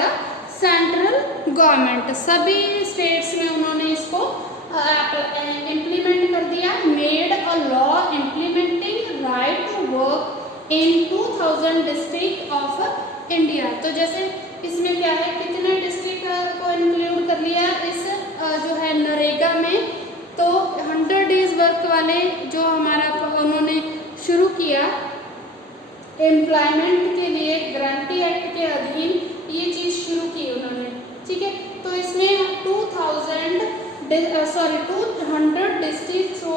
central government. सभी स्टेट्स में उन्होंने इसको इम्प्लीमेंट कर दिया। Made a law implementing right to work in 2000 district of India. तो जैसे इसमें क्या है, कितने डिस्ट्रिक्ट को इंक्लूड कर लिया इस जो है नरेगा में, तो 100 डेज वर्क वाले जो हमारा उन्होंने शुरू किया एम्प्लॉयमेंट के लिए गारंटी एक्ट के अधीन ये चीज़ शुरू की उन्होंने, ठीक है। तो इसमें 200 डिस्ट्रिक्ट्स को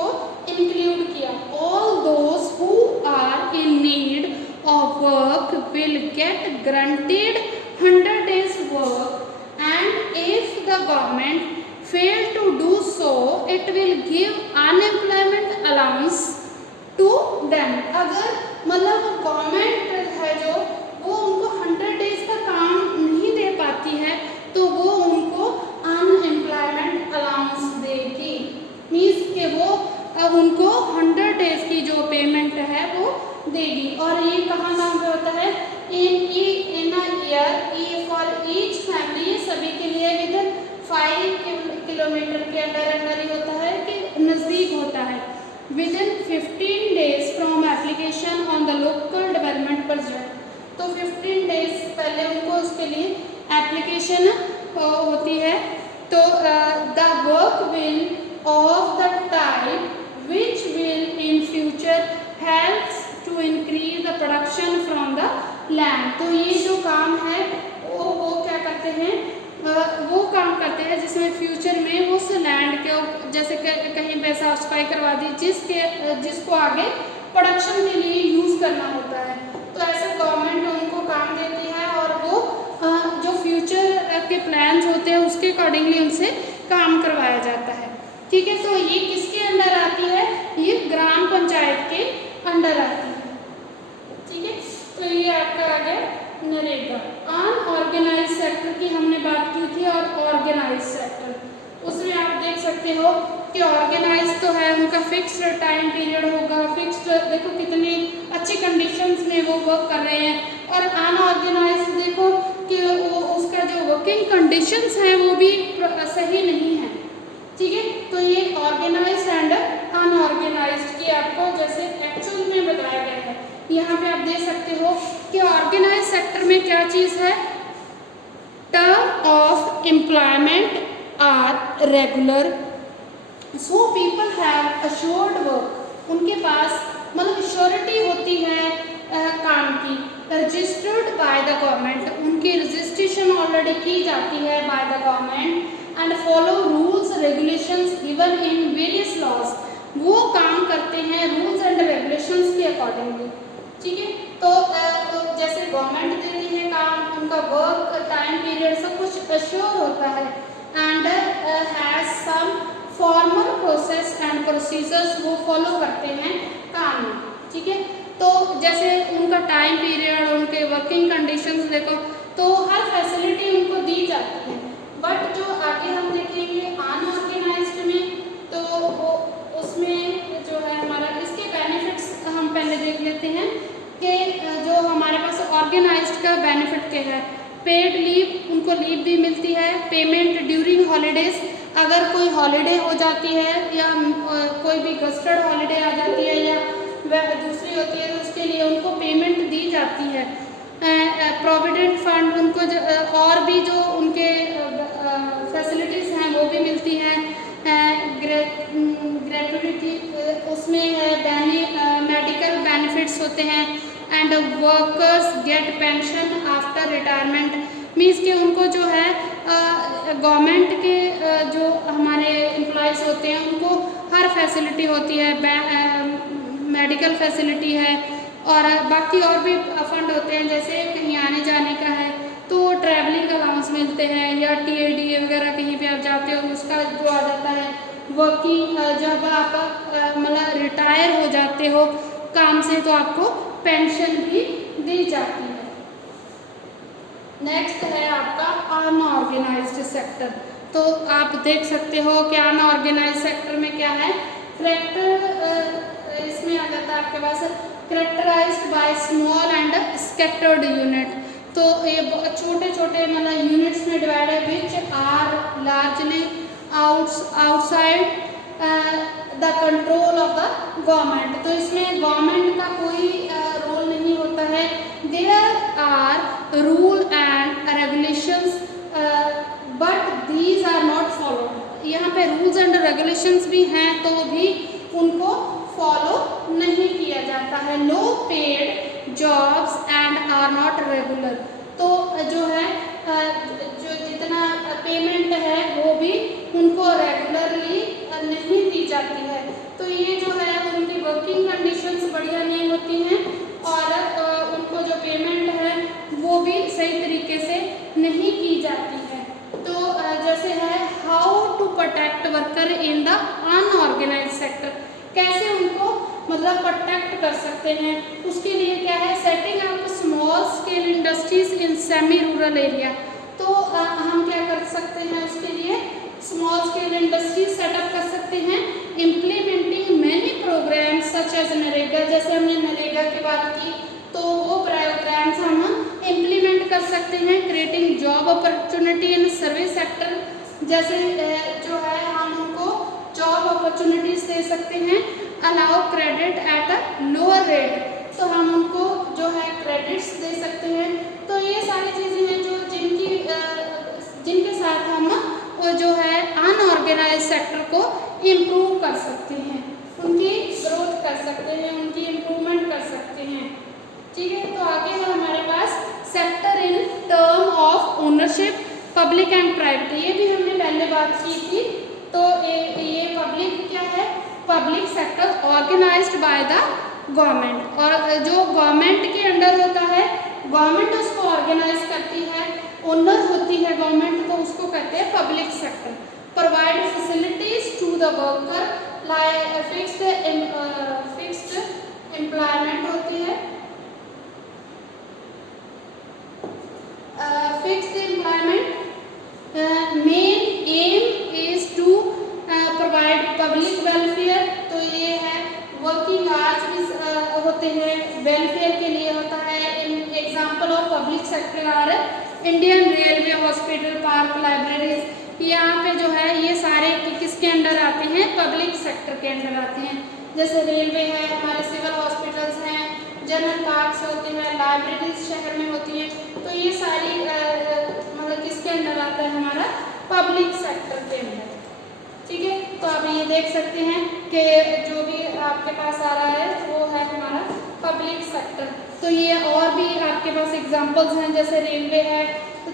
इंक्लूड किया। All those who are in need of work will get granted 100 days work and if the government fail to do so it will give unemployment allowance to them। अगर मतलब गवर्नमेंट है जो वो उनको 100 डेज का काम नहीं दे पाती है, तो वो उनको अनएम्प्लॉयमेंट अलाउंस देगी, मीन्स कि वो अब उनको 100 डेज की जो पेमेंट है वो देगी। और ये कहाँ पे होता है, इन ईयर फॉर ईच फैमिली, सभी के लिए विद 5 किलोमीटर के अंदर ही होता है कि नज़दीक होता है। With in 15 days from application on the local development project. तो 15 डेज पहले उनको उसके लिए एप्लीकेशन होती है। तो the work will of the type which will in future helps to increase the production from the land. तो ये जो काम है वो क्या करते हैं, वो काम करते हैं जिसमें फ्यूचर में उस लैंड के जैसे कहीं पे साफ सफाई करवा दी जिसको आगे प्रोडक्शन के लिए यूज़ करना होता है। तो ऐसे गवर्नमेंट उनको काम देती है और वो जो फ्यूचर के प्लान्स होते हैं उसके अकॉर्डिंगली उनसे काम करवाया जाता है, ठीक है। तो ये किसके अंडर आती है, ये ग्राम पंचायत के अंडर आती है, ठीक है। तो ये आपका आ गया नरेगा। अनऑर्गेनाइज सेक्टर की हमने बात की थी और ऑर्गेनाइज सेक्टर, उसमें आप देख सकते हो कि ऑर्गेनाइज तो है, उनका फिक्स्ड टाइम पीरियड होगा, फिक्स्ड, देखो कितनी अच्छी कंडीशंस में वो वर्क कर रहे हैं। और अनऑर्गेनाइज देखो कि वो उसका जो वर्किंग कंडीशंस हैं वो भी सही नहीं है, ठीक है। तो ये ऑर्गेनाइज एंड अनऑर्गेनाइज्ड की आपको जैसे एक्चुअल में बताया गया है। यहाँ पे आप देख सकते हो कि ऑर्गेनाइज सेक्टर में क्या चीज़ है, term of employment are regular, so people have assured work, उनके पास मतलब श्योरिटी होती है काम की, रजिस्टर्ड बाय द गवर्नमेंट, उनकी रजिस्ट्रेशन ऑलरेडी की जाती है by the government, and follow rules regulations given in various laws, वो काम करते हैं रूल्स एंड रेगुलेशंस के अकॉर्डिंगली, ठीक है। तो जैसे गवर्नमेंट देती है काम, उनका वर्क टाइम पीरियड सब कुछ अश्योर होता है, and has some formal process and procedures वो फॉलो करते हैं काम में, ठीक है। तो जैसे उनका टाइम पीरियड, उनके वर्किंग कंडीशंस देखो, तो हर फैसिलिटी उनको दी जाती है। बट जो आगे हम देखेंगे अनऑर्गेनाइज्ड में, तो वो उसमें जो है हमारा इसके बेनिफिट्स हम पहले देख लेते हैं कि जो हमारे पास ऑर्गेनाइज्ड का बेनिफिट क्या है। पेड लीव, उनको लीव भी मिलती है, पेमेंट ड्यूरिंग हॉलीडेज, अगर कोई हॉलीडे हो जाती है या कोई भी गस्टेड हॉलीडे आ जाती है या वह दूसरी होती है तो उसके लिए उनको पेमेंट दी जाती है। प्रोविडेंट फंड, उनको और भी जो उनके फैसिलिटीज़ हैं वो भी मिलती हैं। ग्रेट्युटी उसमें मेडिकल बेनिफिट्स होते हैं, and workers get pension after retirement, means कि उनको जो है गवर्नमेंट के जो हमारे एम्प्लॉयज़ होते हैं उनको हर फैसिलिटी होती है, मेडिकल फैसिलिटी है, और बाकी और भी फंड होते हैं, जैसे कहीं आने जाने का है तो ट्रैवलिंग अलाउंस मिलते हैं, या TAD वगैरह कहीं पे आप जाते हो उसका जो आ जाता है। वर्किंग जब आप मतलब रिटायर हो जाते हो काम से तो आपको पेंशन भी दी जाती है। नेक्स्ट है आपका अनऑर्गेनाइज्ड सेक्टर, तो आप देख सकते हो कि अनऑर्गेनाइज्ड सेक्टर में क्या है, इसमें आ जाता है आपके पास characterised by small and scattered unit, तो ये छोटे छोटे मतलब यूनिट्स में डिवाइड है, which are largely outside the control of the government, तो इसमें गवर्नमेंट का कोई रोल नहीं होता है। There are rule and regulations but these are not followed, यहाँ पे रूल्स एंड रेगुलेशंस भी हैं तो भी उनको फॉलो नहीं किया जाता है। No paid jobs and are not regular, तो जो है जो जितना पेमेंट है वो भी उनको रेगुलरली नहीं दी जाती है, तो ये जो है उनकी वर्किंग कंडीशंस बढ़िया नहीं होती हैं, और उनको जो पेमेंट है वो भी सही तरीके से नहीं की जाती है। तो जैसे है how to protect worker in the unorganised sector, कैसे उनको मतलब प्रोटेक्ट कर सकते हैं, उसके लिए क्या है, setting up small scale industries in semi rural area, तो हम क्या कर सकते हैं उसके लिए स्मॉल स्केल इंडस्ट्रीज सेटअप कर सकते हैं। Implementing many programmes such as NREGA, जैसे हमने नरेगा की बात की तो वो प्रोग्राम्स हम इम्प्लीमेंट कर सकते हैं। Creating job opportunity in service sector, जैसे जो है हम उनको जॉब अपॉर्चुनिटीज दे सकते हैं। Allow credit at a lower rate, तो हम उनको जो है क्रेडिट्स दे सकते हैं। तो ये सारी चीज़ें हैं जो जिनके साथ हम वो जो है अनऑर्गेनाइज सेक्टर को इम्प्रूव कर सकते हैं, उनकी ग्रोथ कर सकते हैं, उनकी इम्प्रूवमेंट कर सकते हैं, ठीक है। तो आगे है हमारे पास sector in term of ownership public and private, ये भी हमने पहले बात की थी। तो ये पब्लिक क्या है, public sector organised by the government, और जो गवर्नमेंट के अंडर होता है गवर्नमेंट उसको ऑर्गेनाइज करती है, ओनर होती है गवर्नमेंट, तो उसको कहते हैं public sector. Provide facilities to the worker, like fixed employment होती है, fixed employment main aim is to provide public welfare, तो ये है वर्किंग आवर्स भी होते हैं, वेलफेयर के लिए होता है। Example of public sector are Indian railway, hospital, park, libraries. यहाँ पे जो है ये सारे किसके अंडर आते हैं, पब्लिक सेक्टर के अंडर आते हैं। जैसे रेलवे है, हमारे सिविल हॉस्पिटल्स हैं, जनरल पार्क्स होते हैं, लाइब्रेरीज शहर में होती है, तो ये सारी मतलब किसके अंडर आता है, हमारा पब्लिक सेक्टर के अंदर। ठीक है, तो आप ये देख सकते हैं कि जो भी आपके पास आ रहा है वो है हमारा पब्लिक सेक्टर। तो ये और भी आपके पास एग्जांपल्स हैं, जैसे रेलवे है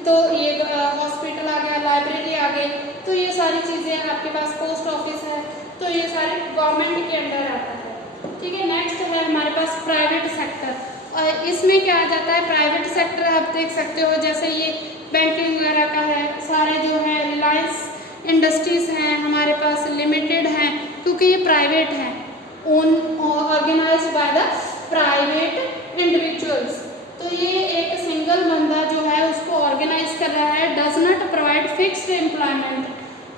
तो ये हॉस्पिटल आ गया, लाइब्रेरी आ गई, तो ये सारी चीज़ें आपके पास, पोस्ट ऑफिस है, तो ये सारे गवर्नमेंट के अंडर आता है। ठीक है, नेक्स्ट है हमारे पास प्राइवेट सेक्टर। और इसमें क्या आ जाता है, प्राइवेट सेक्टर आप देख सकते हो, जैसे ये बैंकिंग वगैरह का है, सारे जो है रिलायंस इंडस्ट्रीज हैं हमारे पास, लिमिटेड हैं, क्योंकि ये प्राइवेट हैं, own organised by the private individuals. तो ये एक सिंगल बंदा जो है उसको ऑर्गेनाइज कर रहा है, does not provide fixed employment,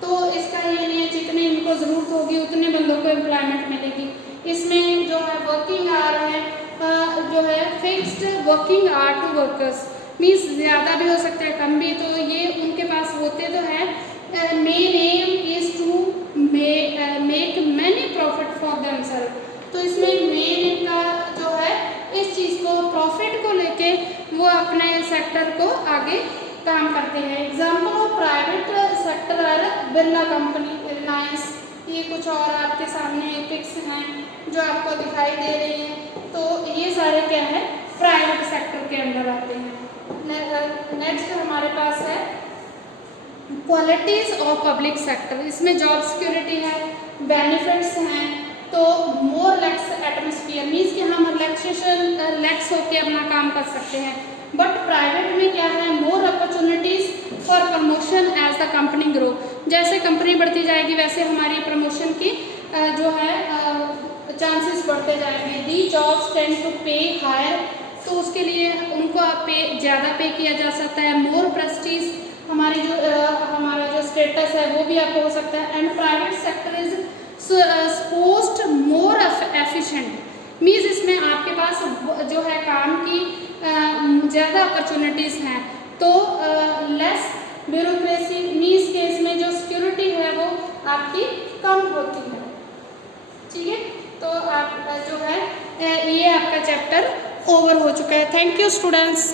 तो इसका ये नहीं है जितने इनको ज़रूरत होगी उतने बंदों को एम्प्लॉयमेंट मिलेगी। इसमें जो है वर्किंग आवर है, जो है fixed working hour to workers, means ज़्यादा भी हो सकता है, कम भी, तो ये उनके पास होते तो है। Main aim is to make many profit for themself, तो इसमें मेन इनका जो है इस चीज़ को, प्रॉफिट को लेके वो अपने सेक्टर को आगे काम करते हैं। Example of private sector are Birla company, Reliance, ये कुछ और आपके सामने पिक्स हैं जो आपको दिखाई दे रही हैं, तो ये सारे क्या है, प्राइवेट सेक्टर के अंदर आते हैं। नेक्स्ट हमारे पास है क्वालिटीज़ ऑफ पब्लिक सेक्टर। इसमें जॉब सिक्योरिटी है, बेनिफिट्स हैं, तो मोर रिलैक्स एटमोसफियर, मीन्स कि हम रिलैक्स होकर अपना काम कर सकते हैं। बट प्राइवेट में क्या है, more opportunities for promotion as the company grow, जैसे कंपनी बढ़ती जाएगी वैसे हमारी प्रमोशन की जो है चांसेस बढ़ते जाएंगे। दी जॉब्स टेंड टू पे हायर, तो उसके लिए उनको ज़्यादा पे किया जा सकता है। मोर प्रेस्टीज, हमारी जो हमारा जो स्टेटस है वो भी आपको हो सकता है। And private sector is supposed more efficient, means इसमें आपके पास जो है काम की ज़्यादा अपॉर्चुनिटीज़ हैं, तो लेस ब्यूरोक्रेसी, मीन्स के इसमें जो सिक्योरिटी है वो आपकी कम होती है। ठीक है, तो आप जो है ये आपका चैप्टर ओवर हो चुका है। Thank you students.